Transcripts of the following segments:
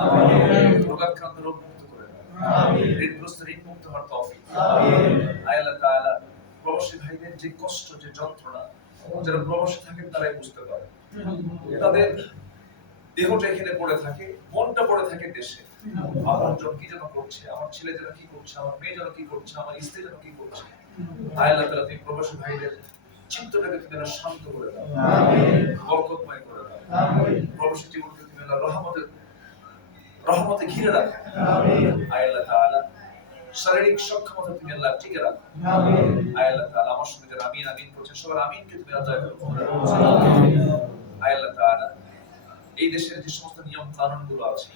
আমিন। রোগাক্রান্ত রোগ মুক্ত করে দাও। আমিন। ঋণগ্রস্ত ঋণ মুক্ত হওয়ার তৌফিক দাও। আমিন। আয় আল্লাহ তাআলা প্রবাসী ভাইদের যে কষ্ট যে যন্ত্রণা যারা প্রবাসে থাকেন তারাই বুঝতে পারে। তাদের দেহটা এখানে পড়ে থাকে, মনটা পড়ে থাকে দেশে। আমার জন কি যেন করছে, আমার ছেলে যেন কি করছে, আমার মেয়ে যেন কি করছে, আমার স্ত্রী যেন কি করছে। আয় আল্লাহ তাআলা তুমি প্রবাসী ভাইদের চিত্তটাকে তুমি যেন শান্ত করে দাও। আমিন। বরকতময় করে দাও। আমিন। প্রবাসী জীবনকে তুমি আল্লাহ রহমতে ঘিরে রাখো। আমিন। আয় আল্লাহ তাআলা শারীরিক সক্ষমতা তুমি আল্লাহ টিকে রাখো। আমিন। আয় আল্লাহ তাআলা আমার সঙ্গে যারা আমিন আমিন করছে সবার আমিনকে তুমি আদায় করো। আমিন। আয় আল্লাহ তাআলা এই দেশের যে সমস্ত নিয়ম কানুন গুলো আছে,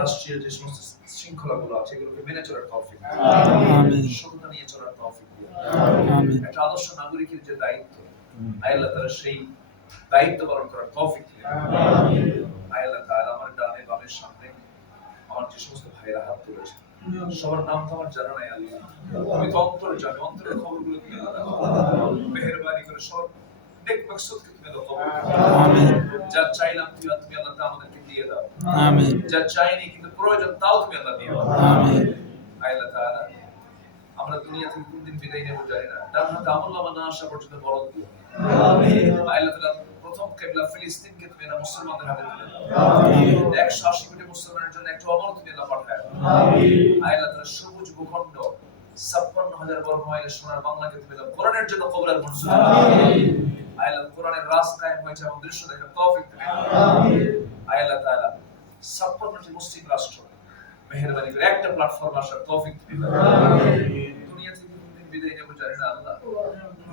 রাষ্ট্রীয় যে সমস্ত শৃঙ্খলা গুলো আছে, এগুলোকে মেনে চলার তৌফিক দাও। আমিন। সততা নিয়ে চলার তৌফিক দাও। আমিন। একটা আদর্শ নাগরিকের যে দায়িত্ব, আয় আল্লাহ তাআলা সেই দায়িত্ব পালন করার তৌফিক দাও। আমিন। আয় আল্লাহ তাআলা আমার ডানে বামের সামনে আমার যে সমস্ত ভাইরা হাত তুলেছে সবার নাম তো আমার জানা নাই আল্লাহ, তুমি তো অন্তরে জানো, অন্তরের খবরগুলো তুমি মেহেরবানি করে সব নেক মাকসুদকে তুমি দাও। আমিন। যা চাইলাম তুমি আল্লাহ তা আমাদেরকে দিয়ে দাও। আমিন। যা চাইনি কিন্তু প্রয়োজন তাও তুমি আল্লাহ দিয়ে দাও। আমিন। আয় আল্লাহ তাআলা আমরা দুনিয়া থেকে কোন দিন বিদায় নেব জানি না, ডান হাতে আমলনামা না আসা পর্যন্ত বরকত দিও। আমিন। আয় আল্লাহ তাআলা প্রথম কিবলা ফিলিস্তিনকে তুমি না মুসলমানদের হাতে তুলে দাও। আমিন। 180 কোটি মুসলমানের জন্য একটা অমর তুমি আল্লাহ পাঠায়। আমিন। আয় আল্লাহ তাআলা সবুজ ভূখণ্ড ৫৬,০০০ বর্গ মাইলের সোনার বাংলাকে তুমি দাও কোরআনের জন্য কবুল আর মনজুর। আমিন। আয় আল্লাহ কোরআনের রাজ কায়েম হয়েছে এমন দৃশ্য দেখার তৌফিক তুমি দাও। আমিন। আয় আল্লাহ তাআলা ৫৬টি মুসলিম রাষ্ট্র মেহেরবানি করে একটা প্ল্যাটফর্ম আসার তৌফিক তুমি দাও। আমিন। দুনিয়া থেকে কোনদিন বিদায় নেব জানি না আল্লাহ,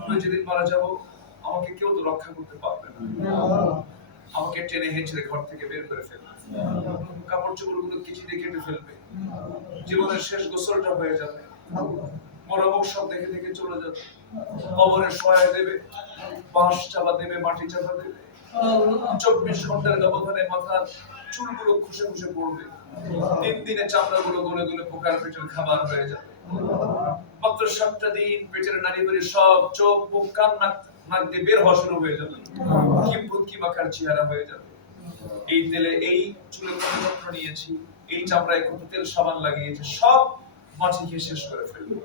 আমি যেদিন মারা যাব আমাকে কেউ তো রক্ষা করতে পারবে না। আমাকে টেনে হেঁচড়ে ঘর থেকে বের করে ফেলবে, কাপড় চোপড়গুলো কেচি দিয়ে কেটে ফেলবে, জীবনের শেষ গোসলটা হয়ে যাবে, মরমক সব দেখে দেখে চলে যাবে, কবরে সহায় দেবে, বাঁশ চাপা দেবে, মাটি চাপা দেবে, ২৪ ঘন্টার ব্যবধানে মাথার চুলগুলো খুশে খুশে পড়বে, ৩ দিনে চামড়াগুলো গলে গলে পোকার পেটের খাবার হয়ে যাবে। মাত্র ৭টা দিন পেটের নাড়িভুড়ি সব চোখ মুখ কান নাক দিয়ে বের হওয়া শুরু হয়ে যাবে, কি মাখার চেহারা হয়ে যাবে। এই তেলে এই চুলে কত যত্ন নিয়েছি, এই চামড়ায় কত তেল সাবান লাগিয়েছি, সব মাটি খেয়ে শেষ করে ফেলবে।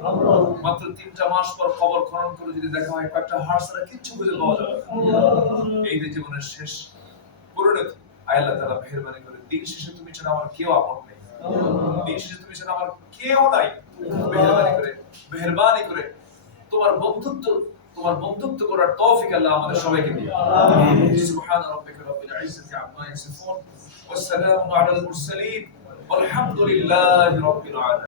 মাত্র ৩টা মাস পর কবর খনন করে যদি দেখা হয় কয়েকটা হাড় ছাড়া কিচ্ছু খুঁজে পাওয়া যাবে না। এই যে জীবনের শেষ পরিণতি, আয় আল্লাহ তাআলা মেহেরবানি করে দিন শেষে তুমি ছাড়া আমার কেউ আপন নেই, দিন শেষে তুমি ছাড়া আমার কেউ নাই। মেহেরবানি করে তোমার বন্ধুত্ব করার তৌফিক আল্লাহ আমাদের সবাইকে দিও। আমিন। সুবহান রাব্বিকা রাব্বিল ইজ্জাতি আম্মা ইয়াসিফুন ওয়া সালামুন আলাল মুরসালিন ওয়ালহামদুলিল্লাহি রাব্বিল আলামিন।